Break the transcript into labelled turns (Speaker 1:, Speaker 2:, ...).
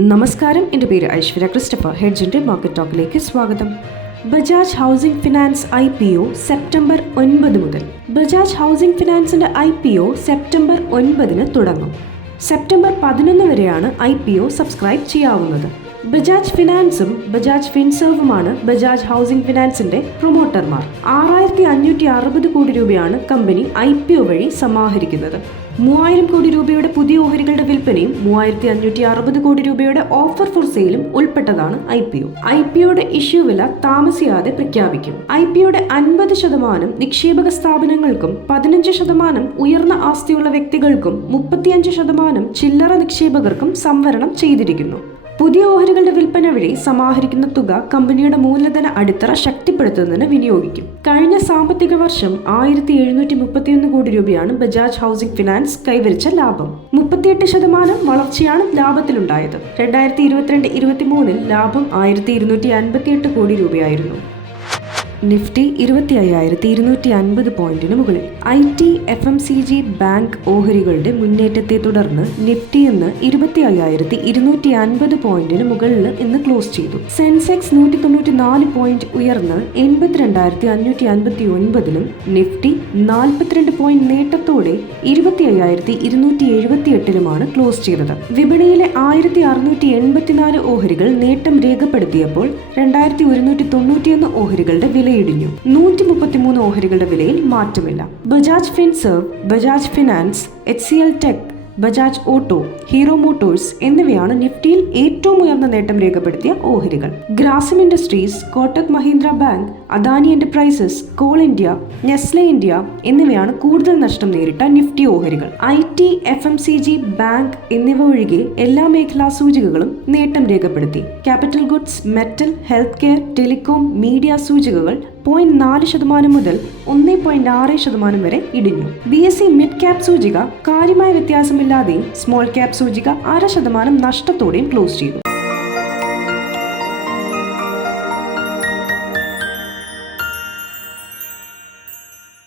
Speaker 1: നമസ്കാരം. എന്റെ പേര് ഐശ്വര്യ ക്രിസ്റ്റഫർ. ഹെഡ്ജിന്റെ മാർക്കറ്റ് ടോക്കിലേക്ക് സ്വാഗതം. Bajaj housing finance I P O September ഒൻപത് മുതൽ. ബജാജ് ഹൗസിംഗ് ഫിനാൻസിന്റെ ഐ പി ഒ സെപ്റ്റംബർ ഒൻപതിന് തുടങ്ങും. സെപ്റ്റംബർ പതിനൊന്ന് വരെയാണ് ഐ പി ഒ സബ്സ്ക്രൈബ് ചെയ്യാവുന്നത്. ബജാജ് ഫിനാൻസും ബജാജ് ഫിൻസർവുമാണ് ബജാജ് ഹൗസിംഗ് ഫിനാൻസിന്റെ പ്രൊമോട്ടർമാർ ആറായിരത്തി അഞ്ഞൂറ്റി അറുപത് കോടി രൂപയാണ് കമ്പനി ഐ പി ഒ വഴി സമാഹരിക്കുന്നത്. മൂവായിരം കോടി രൂപയുടെ വിൽപ്പനയും മൂവായിരത്തി അഞ്ഞൂറ്റി അറുപത് കോടി രൂപയുടെ ഓഫർ ഫോർ സെയിലും ഉൾപ്പെട്ടതാണ് I P O. I P ഒയുടെ ഇഷ്യൂ വില താമസിയാതെ പ്രഖ്യാപിക്കും. ഐ പി ഒയുടെ അൻപത് ശതമാനം നിക്ഷേപക സ്ഥാപനങ്ങൾക്കും പതിനഞ്ച് ശതമാനം ഉയർന്ന ആസ്തിയുള്ള വ്യക്തികൾക്കും മുപ്പത്തിയഞ്ച് ശതമാനം ചില്ലറ നിക്ഷേപകർക്കും സംവരണം ചെയ്തിരിക്കുന്നു. പുതിയ ഓഹരികളുടെ വിൽപ്പന വഴി സമാഹരിക്കുന്ന തുക കമ്പനിയുടെ മൂലധന അടിത്തറ ശക്തിപ്പെടുത്തുന്നതിന് വിനിയോഗിക്കും. കഴിഞ്ഞ സാമ്പത്തിക വർഷം ആയിരത്തി എഴുന്നൂറ്റി മുപ്പത്തിയൊന്ന് കോടി രൂപയാണ് ബജാജ് ഹൗസിംഗ് ഫിനാൻസ് കൈവരിച്ച ലാഭം. മുപ്പത്തിയെട്ട് ശതമാനം വളർച്ചയാണ് ലാഭത്തിലുണ്ടായത്. രണ്ടായിരത്തി ഇരുപത്തിരണ്ട് ഇരുപത്തിമൂന്നിൽ ലാഭം ആയിരത്തി ഇരുന്നൂറ്റി അൻപത്തിയെട്ട് കോടി രൂപയായിരുന്നു. നിഫ്റ്റി ഇരുപത്തി അയ്യായിരത്തി ഇരുന്നൂറ്റി അൻപത് പോയിന്റിന് മുകളിൽ. I T F M C G bank ഓഹരികളുടെ മുന്നേറ്റത്തെ തുടർന്ന് നിഫ്റ്റി ഇന്ന് ഇരുപത്തി അയ്യായിരത്തി ഇരുന്നൂറ്റി അൻപത് പോയിന്റിന് മുകളിൽ ഇന്ന് ക്ലോസ് ചെയ്തു. സെൻസെക്സ് നൂറ്റി തൊണ്ണൂറ്റി നാല് പോയിന്റ് ഉയർന്ന് എൺപത്തിരണ്ടായിരത്തി അഞ്ഞൂറ്റി അൻപത്തി ഒൻപതിലും നിഫ്റ്റി നാൽപ്പത്തിരണ്ട് പോയിന്റ് നേട്ടത്തോടെ ഇരുപത്തി അയ്യായിരത്തി ഇരുന്നൂറ്റി എഴുപത്തി എട്ടിലുമാണ് ക്ലോസ് ചെയ്തത്. വിപണിയിലെ ആയിരത്തി അറുന്നൂറ്റി എൺപത്തിനാല് ഓഹരികൾ നേട്ടം രേഖപ്പെടുത്തിയപ്പോൾ രണ്ടായിരത്തി ഒരുന്നൂറ്റി തൊണ്ണൂറ്റിയൊന്ന് ഓഹരികളുടെ വിലയിടിഞ്ഞു. നൂറ്റി മുപ്പത്തിമൂന്ന് ഓഹരികളുടെ വിലയിൽ മാറ്റമില്ല. Bajaj Finserv Bajaj finance H C L tech Bajaj auto hero motors എന്നിവയാണ് നിഫ്റ്റിയിൽ ഏറ്റവും ഉയർന്ന നേട്ടം രേഖപ്പെടുത്തിയ ഓഹരികൾ. Grasim industries Kotak Mahindra bank Adani enterprises coal India Nestle India എന്നിവയാണ് കൂടുതൽ നഷ്ടം നേരിട്ട നിഫ്റ്റി ഓഹരികൾ. I T F M C G bank എന്നിവ ഒഴികെ എല്ലാ മേഖലാ സൂചികകളും നേട്ടം രേഖപ്പെടുത്തി. Capital goods metal health care telecom media സൂചികകൾ പോയിന്റ് നാല് ശതമാനം മുതൽ ഒന്ന് പോയിന്റ് ആറ് ശതമാനം വരെ ഇടിഞ്ഞു. B S C mid cap സൂചിക കാര്യമായ വ്യത്യാസമില്ലാതെയും സ്മോൾ ക്യാപ് സൂചിക അര ശതമാനം നഷ്ടത്തോടെയും ക്ലോസ് ചെയ്തു.